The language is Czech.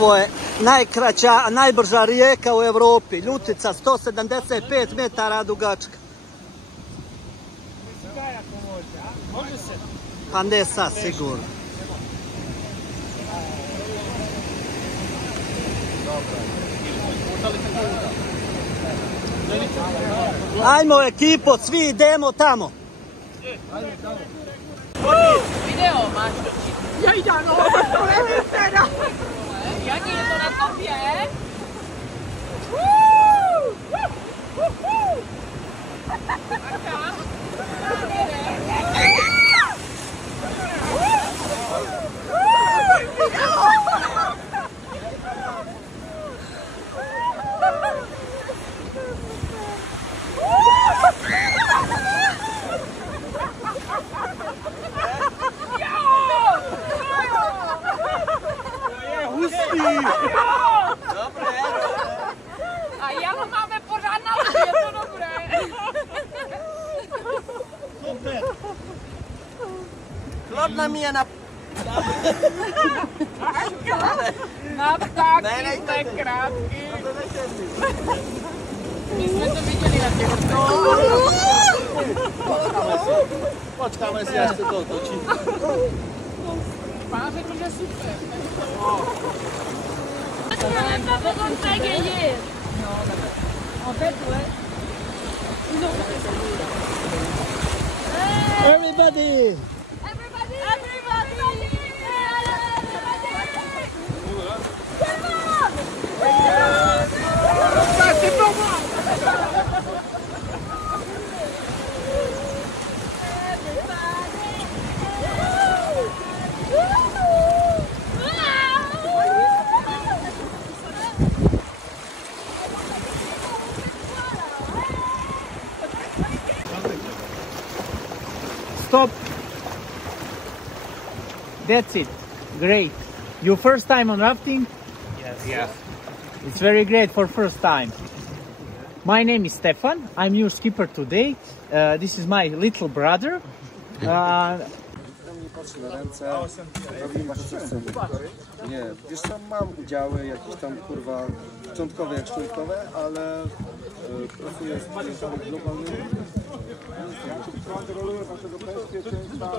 Ovo je najkraća, najbrža rijeka u Evropi. Ljutica, 175 metara dugačka. Pa ne sad, sigurno. Ajmo ekipo, svi idemo tamo. Video, mačko. Ja idem, ovo je scena. Jaký je to na tobě? A já ho máme pořád na lži, je to dobré. Super. Chladna mi je na... Na ptáky jsme krátky. My jsme to viděli na těch Počkáme si, až se to otočí. Pán řekl, že super. Everybody! Stop. That's it. Great. Your first time on rafting? Yes. Yeah. It's very great for first time. My name is Stefan. I'm your skipper today. This is my little brother. Patrzę na ręce, robimy to, co chcemy. Nie, wiesz co, mam udziały jakieś tam, kurwa, szczątkowe jak szczątkowe, ale pracuję z klientami globalnymi. Kontroluję naszego bezpieczeństwa.